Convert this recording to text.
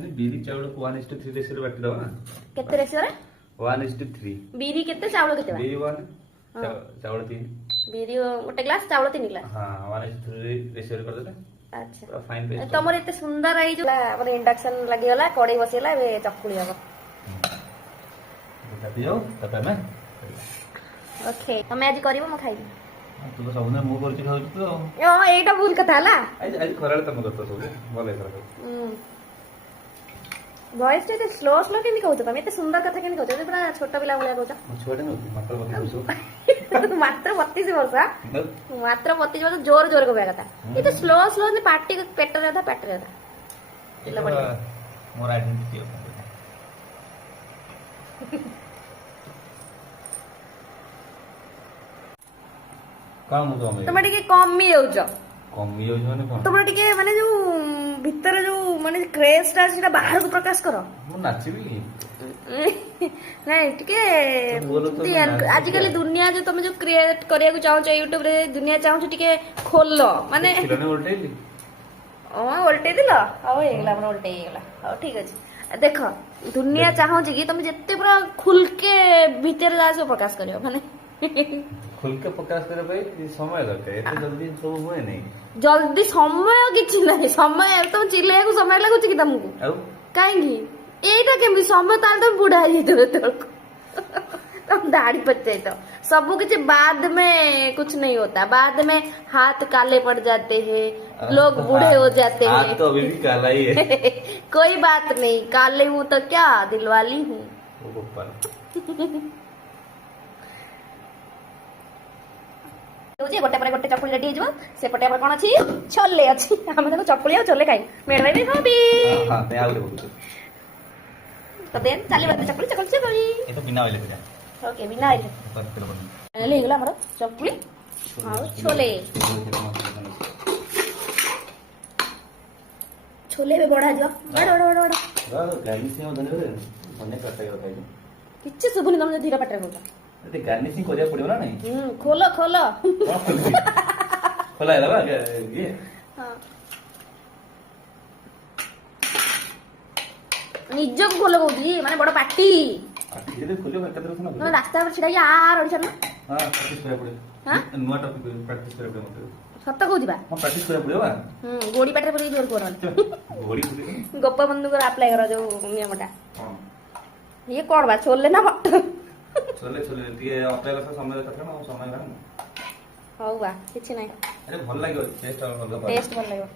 ମାନେ ବିରି ଚାଉଳ 1:3 ରେସିଓ ରେ ବାଟି ଦବା। केते रेशियो रे 1:3 बीरी केते चावल केते बा बिरी 1 चावल 3 बीरी गोटे ग्लास चावल 3 ग्लास हां 1:3 रेशियो रे कर देता। अच्छा पूरा फाइन पेस्ट तमर एते सुंदर आई जो माने इंडक्शन लागि होला कड़ाई बसिला ए चकुली हबो काटी जाओ तता में ओके हम आज करिवो म खाइबी तू तो सबने मु करछि खाउ तू यो एटा भूल कथा हला आज आज खराले तम करतो सब भले कर वॉइस टे स्लो स्लो केमी कहू तमे एते सुंदर कथा केमी कहू पूरा छोटा पिला भलिया कहू छोटे न मात्र बता मात्र 32 वर्ष मात्र 32 वर्ष जोर जोर को कथा ये तो स्लो स्लो ने पार्टी पेट रे था पिला बढ़िया मोर आइडेंटिटी काम तो हम तमे टिके कमी जाउछ कमी जाउछ माने कोन तमे टिके माने जो भीतर जो माने क्रेज ता सेटा बाहर को प्रकाश करो मु नाचिबी नहीं टिके आजकल दुनिया जो तुम जो क्रिएट करिया को चाहो यूट्यूब रे दुनिया चाहो टिके खोल माने किरने उल्टेली उल्टे दिल हो हेगला हमर उल्टे हेगला हो ठीक अछि देखो दुनिया चाहो कि तुम जत्ते पूरा खुल के भीतर जा सो प्रकाश करियो माने खुल के प्रकाश करे भाई समय दरकार एते जल्दी सब होए नहीं जल्दी समय किछि नहीं समय तुम चिल्ले को समय लागु कि तुमको आउ काहेंगी एटा केमि समय ताल तुम बुढ़ा ही तो तुम दाढ़ी पच्चे तो सब कुछ बाद में कुछ नहीं होता बाद में हाथ काले पड़ जाते हैं लोग बूढ़े हो जाते हैं हाथ तो अभी भी काला ही है कोई बात नहीं काले हूँ तो क्या दिलवाली हूँ गोटे पर गोटे चकुली रेडी हो से पटे पर कोन अछि छोले अछि हम तो चकुली और छोले खाई मेरे भी हबी हां मैं आउरे बोलू तो देन चली बात चकुली चकुली चकुली ये तो बिना ऑयल के ओके बिना ऑयल ले गेला हमर चकुली और छोले छोले में बड़ा जो बड़ा बड़ा बड़ा गार्निशिंग होदने रे मने काटा के खाइ किछ सुबुनी तुम धीरे पटरे बोलता ते गार्निशिंग करिया पड़ियो ना नहीं खोलो खोलो खोला है बा ये हां निजो खोलो बोली माने बड़ पार्टी पार्टी दे खोलियो एकत्र सुना ना रास्ता पर छिड़ा यार ओडी छन हां प्रैक्टिस करे पड़े हां नुवा टॉपिक प्रैक्टिस करे पड़े मते सत्य कहू दिबा हां प्रैक्टिस करे पड़ियो बा गोड़ी पाटरे पर जोर करन गोड़ी गोपा बंधु को अप्लाई करो जो नियमटा हां ये कोन बा छोले ना छोले छोले टिके अप्लाई कर समय देखत ना समय ना हौ बा किछ नै अरे भल लागियो टेस्ट भल लागो